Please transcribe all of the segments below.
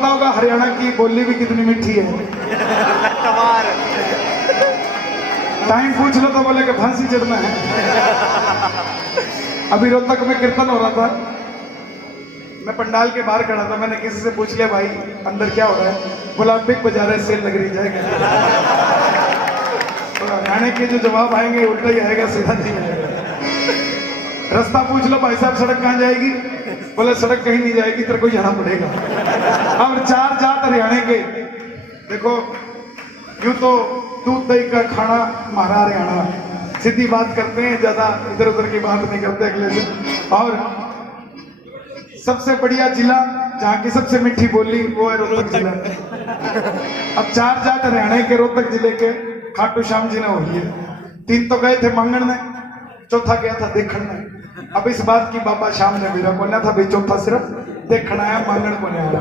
पता होगा हरियाणा की बोली भी कितनी मीठी है। टाइम पूछ लो तो बोले कि फांसी चढ़ना है। अभी रोहतक में कीर्तन हो रहा था, मैं पंडाल के बाहर खड़ा था, मैंने किसी से पूछ लिया भाई अंदर क्या हो रहा है, बोला बिग बाजार है, सेल लग रही जाएगी। तो हरियाणा के जो जवाब आएंगे उल्टा ही आएगा, सीधा नहीं आएगा। रास्ता पूछ लो भाई साहब सड़क कहाँ जाएगी, बोले सड़क कहीं नहीं जाएगी, तेरे को जाना पड़ेगा। अब 4 जात हरियाणा के, देखो यूं तो दूध दही का खाना हमारा हरियाणा, सीधी बात करते हैं, ज्यादा इधर उधर की बात नहीं करते अगले से। और सबसे बढ़िया जिला जहाँ की सबसे मीठी बोली वो है रोहतक जिला। अब 4 जाट हरियाणा के रोहतक जिले के खाटू श्याम जी ने हुई है। 3 तो गए थे मांगण ने, चौथा गया था देखण ने। अब इस बात की बाबा श्याम ने मेरा बोला था भाई चौथा सिर्फ देखना है, मांगण को नहीं आया।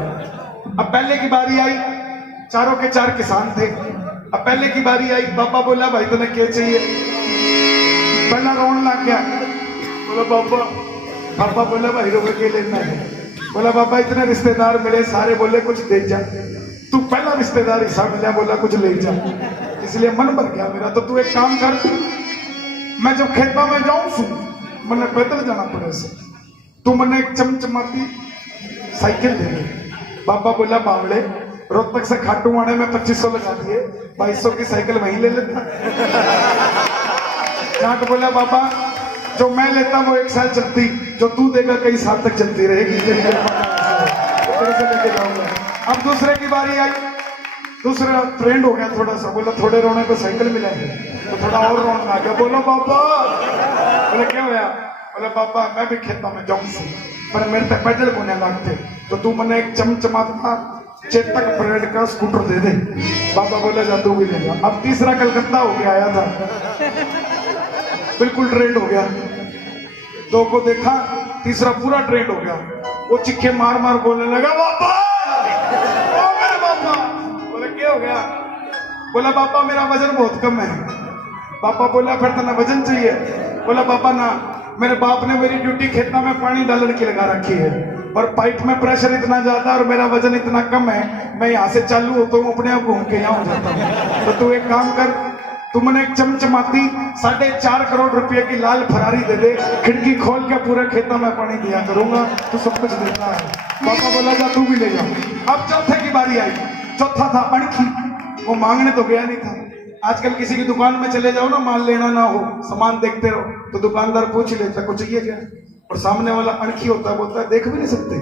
अब पहले की बारी आई, चारों के 4 किसान थे। अब पहले की बारी आई, बाबा बोला भाई तुम्हें क्या चाहिए, पहला रोन लग गया। बोला बाबा, बाबा बोला भाई रोके के लेना है। बोला बाबा इतने रिश्तेदार मिले, सारे बोले कुछ दे जा, तू पहला रिश्तेदार हिस्सा मिला, बोला कुछ ले जा, इसलिए मन भर गया मेरा। तो तू एक काम कर, मैं जब खेतों में जाऊं मैंने पैदल जाना पड़े से, तू मैंने एक चमचमाती साइकिल दे दे। बाबा बोला बावड़े, रोहतक से खाटू आने में 2500 लगा दिए, 2200 की साइकिल वहीं ले लेता। जाट बोला बाबा जो मैं लेता वो 1 साल चलती, जो तू देगा कई साल तक चलती रहेगी, तेरे से लेके जाऊंगा। अब दूसरे की बारी आई, दूसरा ट्रेंड हो गया थोड़ा सा, बोला थोड़े रोने को साइकिल मिला है, तो थोड़ा और रोना आ गया। बोलो बाबा, बोले क्या होया, बोले बाबा मैं भी खेता में जाऊं पर मेरे पे पैदल को नहीं लागते, तो तू मैंने एक चमचमाता चेतक ब्रांड का स्कूटर दे दे। बाबा बोला जा तू भी ले जा। अब तीसरा कलकत्ता होके आया था, बिल्कुल ट्रेंड हो गया, 2 को देखा, तीसरा पूरा ट्रेंड हो गया। वो चिक्के मार मार बोलने लगा बाबा, ओ मेरे बाबा। बोले क्या हो गया, बोला बाबा मेरा वजन बहुत कम है। पापा बोला फिर तो ना वजन चाहिए। बोला पापा ना, मेरे बाप ने मेरी ड्यूटी खेतों में पानी डालने की लगा रखी है और पाइप में प्रेशर इतना ज्यादा और मेरा वजन इतना कम है, मैं यहाँ से चालू होता हूँ अपने आप घूम के यहाँ हो जाता हूँ। तो तू एक काम कर, तू मैंने एक चमचमाती 4.5 करोड़ रुपए की लाल फरारी दे दे, खिड़की खोल के पूरे खेतों में पानी दिया करूंगा, तू सब कुछ देता है। पापा बोला जा तू भी ले जा। अब चौथे की बारी आई, चौथा था अणखी, वो मांगने तो गया नहीं था। आजकल किसी की दुकान में चले जाओ ना, माल लेना ना हो, सामान देखते रहो तो दुकानदार पूछ लेता कुछ चाहिए क्या, और सामने वाला अणखी होता है, बोलता है देख भी नहीं सकते।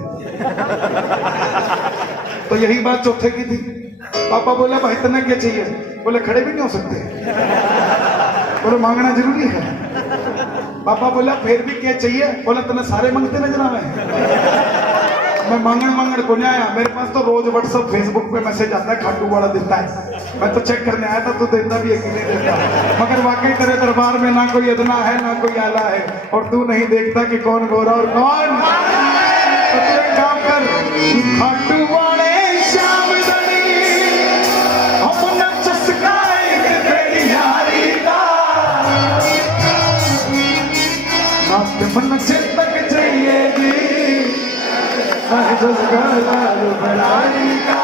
तो यही बात चौथे की थी। पापा बोले भाई इतना क्या चाहिए, बोले खड़े भी नहीं हो सकते, बोले मांगना जरूरी है। पापा बोला फिर भी क्या चाहिए, बोला तने सारे मांगते नजर आवे। मैं मांगण को नहीं आया, मेरे पास तो रोज व्हाट्सएप फेसबुक पे मैसेज आता है खाटू वाला देता है, मैं तो चेक करने आया था तू देता भी है कि नहीं देता, मगर वाकई तेरे दरबार में ना कोई अदना है ना कोई आला है, और तू नहीं देखता कि कौन गोरा और कौन। तो तू एक काम कर, खाटू वाले श्याम दनी अपना चस्काए तेरी यारी का, नाथ मन चेतक चाहिए भरारी का।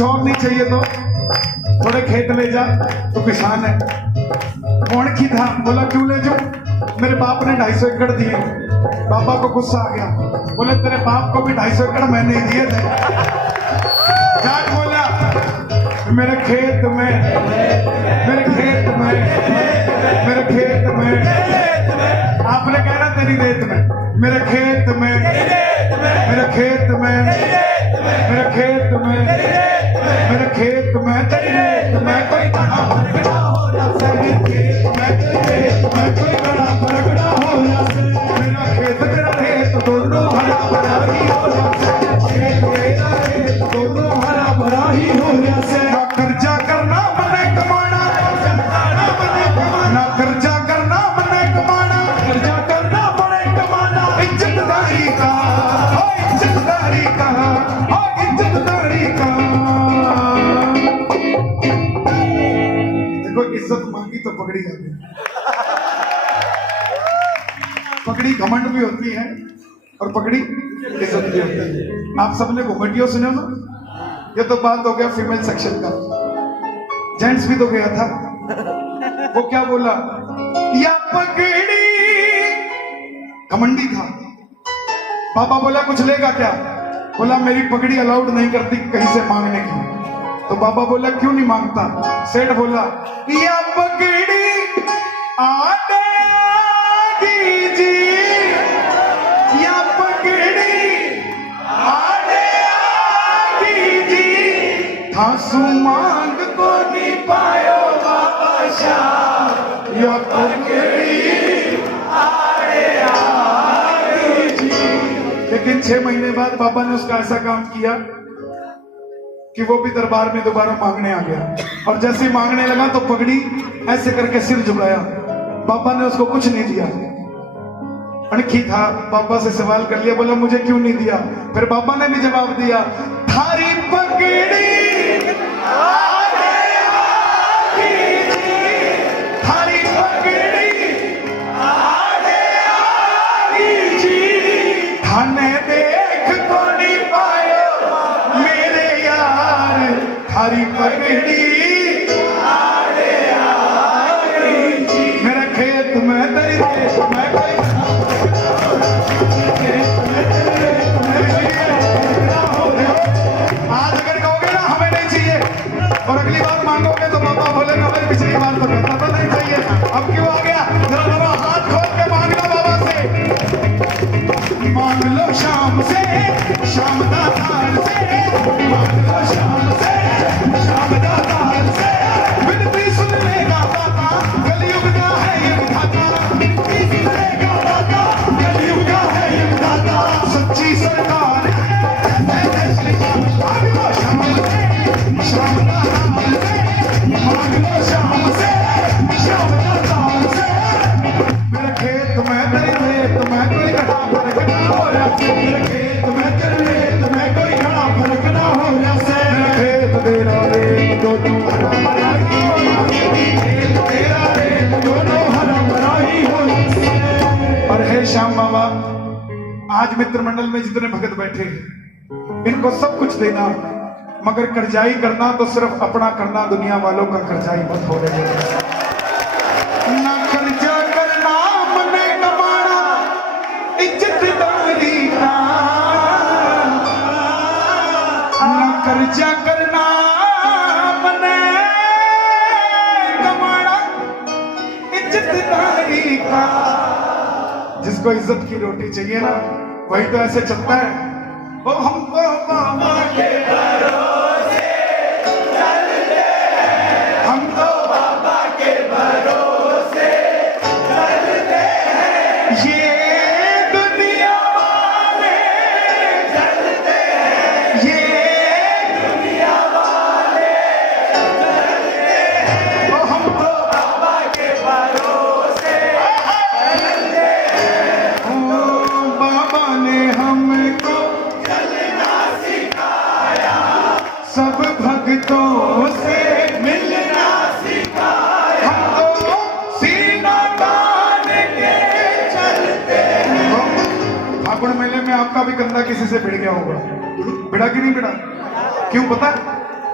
कुछ और नहीं चाहिए तो थोड़े खेत ले जा, तो किसान है। कौन की था? बोला क्यों ले जाऊं, मेरे बाप ने 250 एकड़ दिए। बाबा को गुस्सा आ गया, बोले तेरे बाप को भी 250 एकड़ मैंने ही दिए थे। जाट बोला मेरे खेत में, मेरे खेत में, मेरे खेत में, आपने कहना तेरी रेत में, मेरे खेत में, मेरे खेत में, मेरे खेत में, मेरे खेत में, तेरी रेत में कोई बड़ा फर्क ना हो जाए, कोई बड़ा फर्क ना हो जाए, मेरा खेत तेरा रेत दोनों हरा भरा ही हो जाए, तेरा रेत दोनों हरा भरा ही हो जाए। ना खर्चा करना मने कमाना, ना खर्चा करना मने कमाना, खर्चा करना मने कमाना, इज्जतदारी का, इज्जतदारी का, इज्जतदारी का। देखो इज्जत मांगी तो पगड़ी आ गई। पगड़ी घमंड भी होती है और पगड़ी इज्जत भी होती है। आप सबने घुमटियों सुने ना? ये तो बात हो गया फीमेल सेक्शन का। जेंट्स भी तो गया था, वो क्या बोला, या पगड़ी, घमंडी था। बाबा बोला कुछ लेगा क्या? बोला मेरी पगड़ी अलाउड नहीं करती कहीं से मांगने की। तो बाबा बोला क्यों नहीं मांगता? सेठ बोला या पगड़ी आगे दीजिए, या पगड़ी आगे दीजिए, थासू मांग को नहीं पायो बाबा शाह, या पगड़ी आगे दीजिए। लेकिन 6 महीने बाद बाबा ने उसका ऐसा काम किया कि वो भी दरबार में दोबारा मांगने आ गया। और जैसे ही मांगने लगा तो पगड़ी ऐसे करके सिर झुकाया। बाबा ने उसको कुछ नहीं दिया। अणखी था, बाबा से सवाल कर लिया, बोला मुझे क्यों नहीं दिया? फिर बाबा ने भी जवाब दिया, थारी पगड़ी थारी पगड़ी थाने देख को नहीं पायो मेरे यार, थारी पगड़ी मेरे खेत में तेरी रेत में कोई आज अगर कहोगे ना हमें नहीं चाहिए और अगली बार मांगोगे तो बाबा बोलेगा भाई पिछली बार तो कहता था नहीं चाहिए, अब क्यों आ गया? जरा जरा हाथ खोल के मांग लो बाबा से, मांग लो शाम से, शाम दातार से, मांग लो शाम से, शाम दातार से, विनती सुन लेगा दाता, कलयुग का है ये विधाता, विनती सुन लेगा दाता, कलयुग का है ये विधाता, सच्ची सरकार है मांग लो शाम से, शाम दातार से, मांग लो शाम से, शाम दातार से। मेरे खेत में तेरी रेत में कोई घड़ा फर्क ना हो रहा, मेरे खेत में तेरी रेत में कोई घड़ा फर्क ना हो रहा, मेरे खेत तेरा रेत दोनों हरा भरा ही हो रहा, खेत तेरा रेत दोनों हरा भरा ही हो रहा। और हे श्याम बाबा, आज मित्र मंडल में जितने भगत बैठे हैं इनको सब कुछ देना, मगर कर्जाई करना तो सिर्फ अपना करना, दुनिया वालों का कर्जाई मत हो रहे। ना कर्जा करना मने कमाना, इज्जतदारी का, ना कर्जा करना मने कमाना, इज्जतदारी का। जिसको इज्जत की रोटी चाहिए ना वही तो ऐसे चलता है, वो हमको बाबा के भरोसे चलते हैं, हम तो बाबा के भरोसे चलते हैं, ये दुनिया वाले चलते हैं, ये दुनिया वाले चलते हैं, वो हम तो बाबा के भरोसे चलते हैं। ओ बाबा ने हमको सब भक्तों से मिलना सिखाया, हम तो सीना तान के चलते हैं। फागुन मेले में आपका भी कंधा किसी से भिड़ गया होगा, भिड़ा कि नहीं भिड़ा? क्यों पता?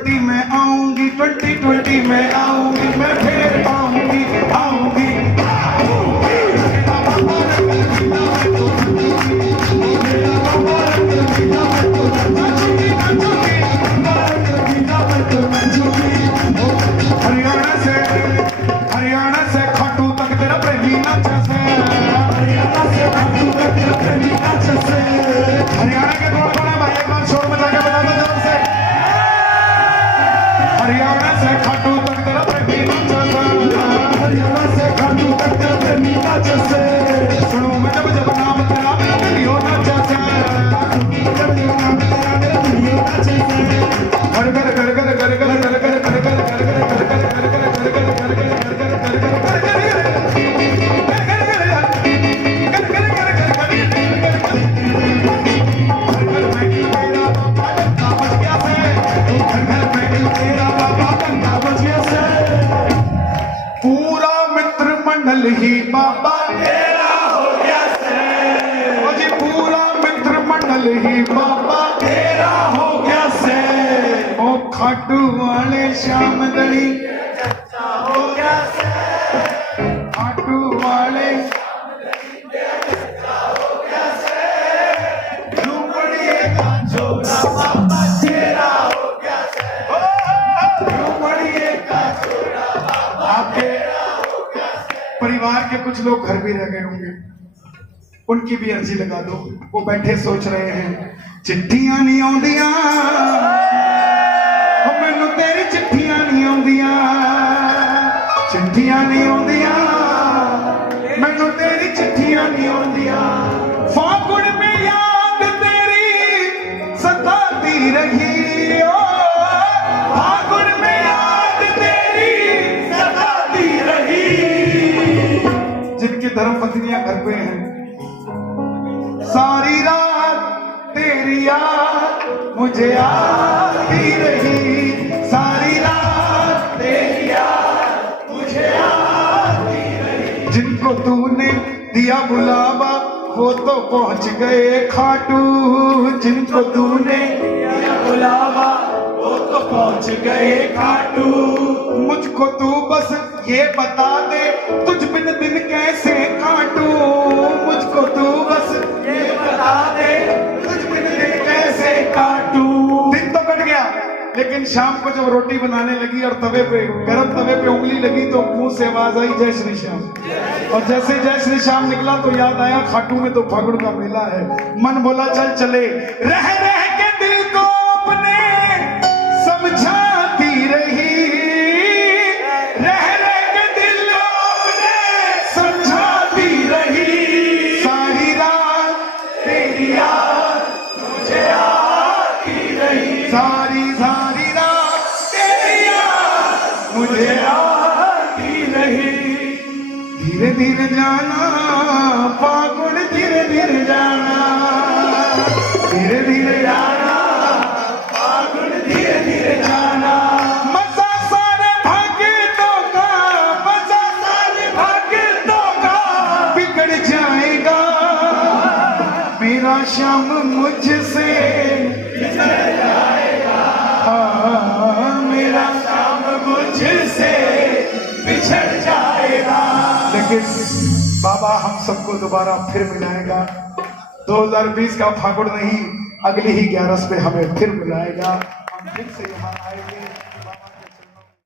2020 में आऊंगी, 2020 में आऊंगी, मैं फिर आऊंगी आऊंगी। हरियाणा से खाटू तक तेरा प्रेमी नाचा से, हरियाणा से खाटू तक तेरा प्रेमी नाचा से। हरियाणा के कौन कौन है भाई, एक बार शोर मचा के बता दो जोर से। हरियाणा से खाटू तक तेरा प्रेमी नाचा से, हरियाणा से खाटू तक तेरा प्रेमी नाचा से। सुनो मैं जब जब नाम तेरा मेरा दिलियो नाचा से, जब जब नाम तेरा मेरा दिलियो नाचा से। घर घर घर घर घर घर घर घर घर घर घर घर घर घर पूरा मित्र मंडल ही बाबा तेरा हो गया से। ओ जी पूरा मित्र मंडल ही बाबा तेरा हो गया से। ओ खाटू वाले श्याम दड़ी चचा हो गया से। खाटू वाले चचा हो गया से। झूमड़िए का छोरा बाबा तेरा हो गया से। झूमड़िए का छोरा आपके परिवार के कुछ लोग घर भी रह गए होंगे, उनकी भी अर्जी लगा दो। वो बैठे सोच रहे हैं चिट्ठियां नहीं आउंदियां, मैनू तेरी चिट्ठियां नहीं आउंदियां, चिट्ठियां नहीं आउंदियां, मैनू तेरी चिट्ठियां नहीं आउंदियां। फागुन में याद तेरी सताती रही, ओ फागुन में याद तेरी सताती रही। जिनकी धर्म पत्नियां घर पे हैं, सारी रात तेरी याद मुझे आती रही, सारी रात तेरी याद मुझे आती रही। जिनको तूने दिया बुलावा वो तो पहुंच गए खाटू, जिनको तूने दिया बुलावा वो तो पहुंच गए खाटू। मुझको तू बस ये बता दे तुझ बिन दिन कैसे काटू, मुझको तू बस ये बता दे तुझ बिन दिन कैसे काटू। दिन तो कट गया, लेकिन शाम को जब रोटी बनाने लगी और तवे पे गरम तवे पे उंगली लगी तो मुंह से आवाज आई जय श्री श्याम। और जैसे जय श्री श्याम निकला तो याद आया खाटू में तो फागुन का मेला है। मन बोला चल चले, रह रह के दिल को अपने समझाती रही, रह रह के दिल को अपने समझाती रही। सारी रात तेरी याद मुझे आती रही, सारी सारी रात तेरी याद मुझे आती रही। धीरे धीरे जाना फागुन, धीरे धीरे जाना, धीरे धीरे जाना फागुन, धीरे धीरे जाना। मजा सारे भाग्यों का, मजा सारे भाग्यों का बिगड़ जाएगा। मेरा श्याम मुझसे बिछड़ जाएगा, मेरा श्याम मुझसे बिछड़ जाएगा। लेकिन बाबा हम सबको दोबारा फिर मिलाएगा। 2020 का फागुन नहीं, अगली ही 11 पे हमें फिर मिलाएगा। हम फिर से यहाँ आएंगे।